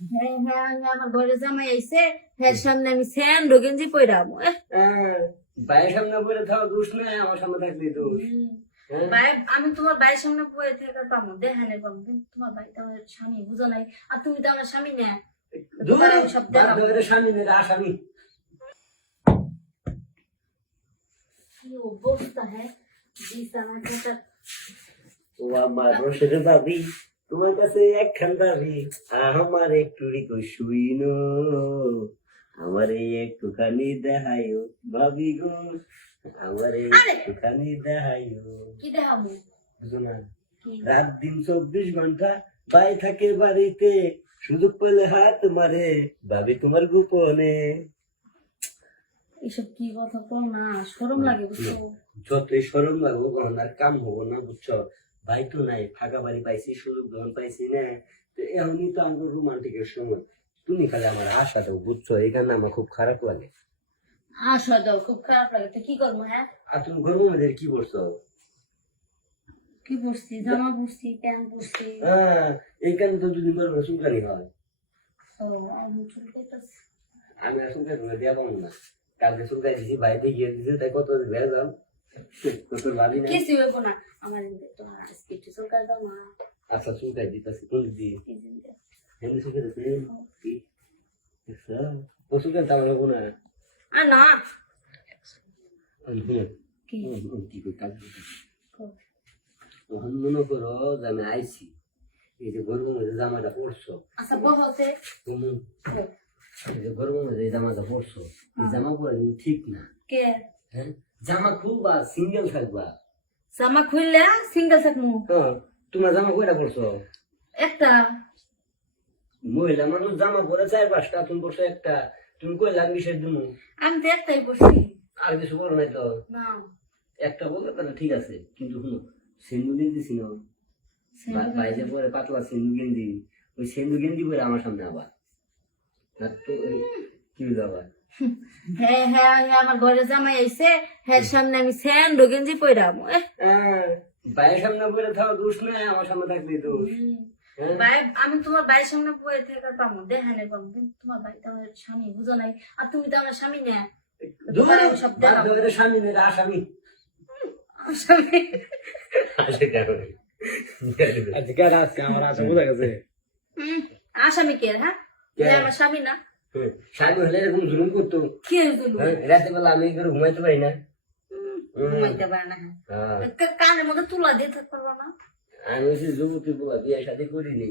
হ্যাঁ হ্যাঁ আমার ঘরে জামাই আইছে, হ্যাঁ সামনে আমি স্যান্ডো গেঞ্জি পইরাম। ভাইয়ের সামনে পড়ে থাকা দোষ নাই, আমার সামনে থাকলে দোষ। হ্যাঁ? ভাই আমি তোমার ভাইয়ের সামনে বয়ে থেকে পাবো, দেখানে পাবো, কিন্তু তোমার ভাই তো আমার স্বামী, বুঝো নাই? আর তুমি তো আমার স্বামী না। দূর, তোমার আমি সব বাদ দেখাবো। দাও, এটা স্বামী মেয়ের আসামি। কি অবস্থা, হ্যাঁ বিছানাটা ও আমার রসের ভাবি, তোমার কাছে একখান দাবি, আমার একটু শুইনো, আমার একটুখানি দেখাইও ভাবি গো, আমার একটুখানি দেখাইও। কি দেখাবো? বুঝো না? কি? রাত দিন 24 ঘন্টা বাই থাকে বাড়িতে, সুযোগ পেলে হাত মারে ভাবি তোমার গোপনে। এসব কি কথা কও না, শরম লাগে বুঝছো? যতই সরম লাগবো আর কাম হবো না, বুঝছো? ভাই তো নাই, ফাঁকা বাড়ি পাইছি, সুযোগ গ্রহণ পাইছি না, তো এমনি তো আমার রোমান্টিকের সময়। তুমি খালি আমার আশা দাও, বুঝছো? এখানে আমার খুব খারাপ লাগে। আশা দাও, খুব খারাপ লাগে, তো কি করবো? হ্যাঁ আর তুমি গরমের মধ্যে কি করছো? কি পরছি? জামা পরছি, প্যান্ট পরছি। হ্যাঁ, এইখানে তো যদি গরমে চুলকানি হয়। ও আমি চুলকাইতাছি। আমি আর চুলকাই তোমার দেওয়া পাবো না। কালকে চুলকাই দিছি, বাইরে গিয়ে দিছি, তাই কত ভেজাল, কত ভাবি না। কিছু হইব না, আমার তো আজকে একটু চুলকাই দাও না। আচ্ছা চুলকাই দিতেছি, কোন দিয়ে এই যে দাও। হেমনি চুলকাই দিচ্ছি। ও চুলকাই তো আমার হবো না। না আমি শুনে কি কি করি কাজ কও? ওখান মনে করো যে আমি আইছি, এই যে গরমের মধ্যে জামাটা পরছো, আচ্ছা বহতে তুমি এই যে গরমের মধ্যে এই জামাটা পরছো, এই জামা পরে কিন্তু ঠিক না। কে হ্যাঁ, জামা খুলবা সিঙ্গেল থাকবা। জামা খুললে সিঙ্গেল থাকমু? হ্যাঁ, তোমার জামা কয়টা পরছো? একটা। মহিলা মানুষ জামা পরে 4-5টা, তুমি পরছো একটা। তুমি কইলা আমি কিসের দিমু? আমি তো একটাই পরছি। আর কিছু বলো নাই তো? না একটা বললে তাহলে ঠিক আছে, কিন্তু শুনো, সিন্ধু গেঞ্জি ছিল, বাইরে পরে পাতলা সিন্ধু গেঞ্জি, ওই সিন্ধু গেঞ্জি পরে আমার সামনে আবার আর তো কি হলো আবার? হ্যাঁ হ্যাঁ হ্যাঁ আমার ঘরে জামাই আইছে, হ্যাঁ সামনে আমি স্যান্ডো গেঞ্জি পইরাম। ভাইয়ের সামনে পরে থাকা দোষ নাই, আমার সামনে থাকলে দোষ। হ্যাঁ? ভাই আমি তোমার ভাইয়ের সামনে বয়ে থেকে পাবো, দেখানে পাবো, কিন্তু তোমার ভাই তো আমার স্বামী, বুঝো নাই? আর তুমি তো আমার স্বামী না। দূর, তোমার আমি সব বাদ দেখাবো। দাও, এটা স্বামী মেয়ের আসামি। স্বামী আজকে আজকে আমার আশা বোঝা গেছে। আসামি কে? হ্যাঁ যে আমার স্বামী না। স্বামী হলে এরকম জুলুম করতো? কে দিল? রাতে বেলা আমি করে ঘুমাইতে পারি না। ঘুমাইতে পারে না? হ্যাঁ, কানের মধ্যে তুলা দিয়ে থাকতে পারবো না? আমি হচ্ছে যুবতী বলা, বিয়ে শাদী করিনি,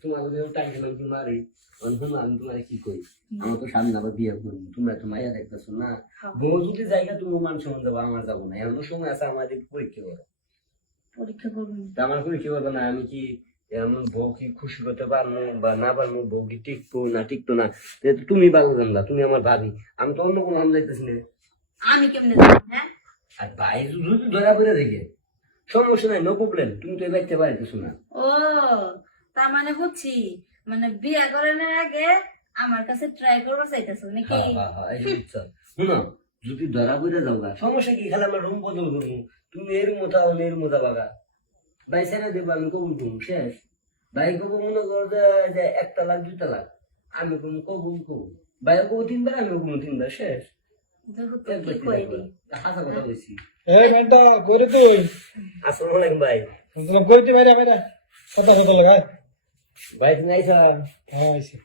তোমার টাইম কি মারি, আমি তোমার কি করি, আমার তো সামনে আবার বিয়ে করি, তোমরা তো মাইয়া দেখতেছো না, বউ যদি জায়গা তুমি মান সম্মান যাবো, আমার যাবো না, এমন সময় আছে আমাদের পরীক্ষা করো। পরীক্ষা করবো? তা আমার পরীক্ষা করবো না, আমি কি এমন বউ কি খুশি করতে পারবো বা না পারবো, বউ কি টিকবো না টিকতো না, যেহেতু তুমি ভালো জানলা, তুমি আমার ভাবি, আমি তো অন্য কোনো নাম দেখতেছি না। আমি কেমনে জানি? হ্যাঁ আর ভাই যদি ধরা পড়ে দেখে সমস্যা নাই, নো প্রবলেম, তুমি তো এবার পারতেছো না। ও তার মানে বুঝছি, মানে বিয়ে করানোর আগে আমার কাছে ট্রাই করবো চাইতেছো নাকি? হ্যাঁ হ্যাঁ হ্যাঁ, এই যে ইচ্ছা। শুনো, যদি ধরা পড়ে যাও গা, সমস্যা কি, খালি আমার রুম বদল করবো, তুমি এর মতো আমি এর মতো বাগা, ভাই ছেড়ে দেবো, আমি কবুল করবো, শেষ। ভাই কবু মনে করো যে 1 তালাক 2 তালাক, আমি কবু কবুল করবো, ভাই কবু 3 বার, আমি কবু 3 বার, শেষ। দেখো তো কি কইনি। হাসা কথা বলছি। এই বেটা করে তুই আসসালামু আলাইকুম ভাই। করে তুই বাইরে বাইরে কথা কথা লাগা ভাই তুমি আইসা? হ্যাঁ আইছি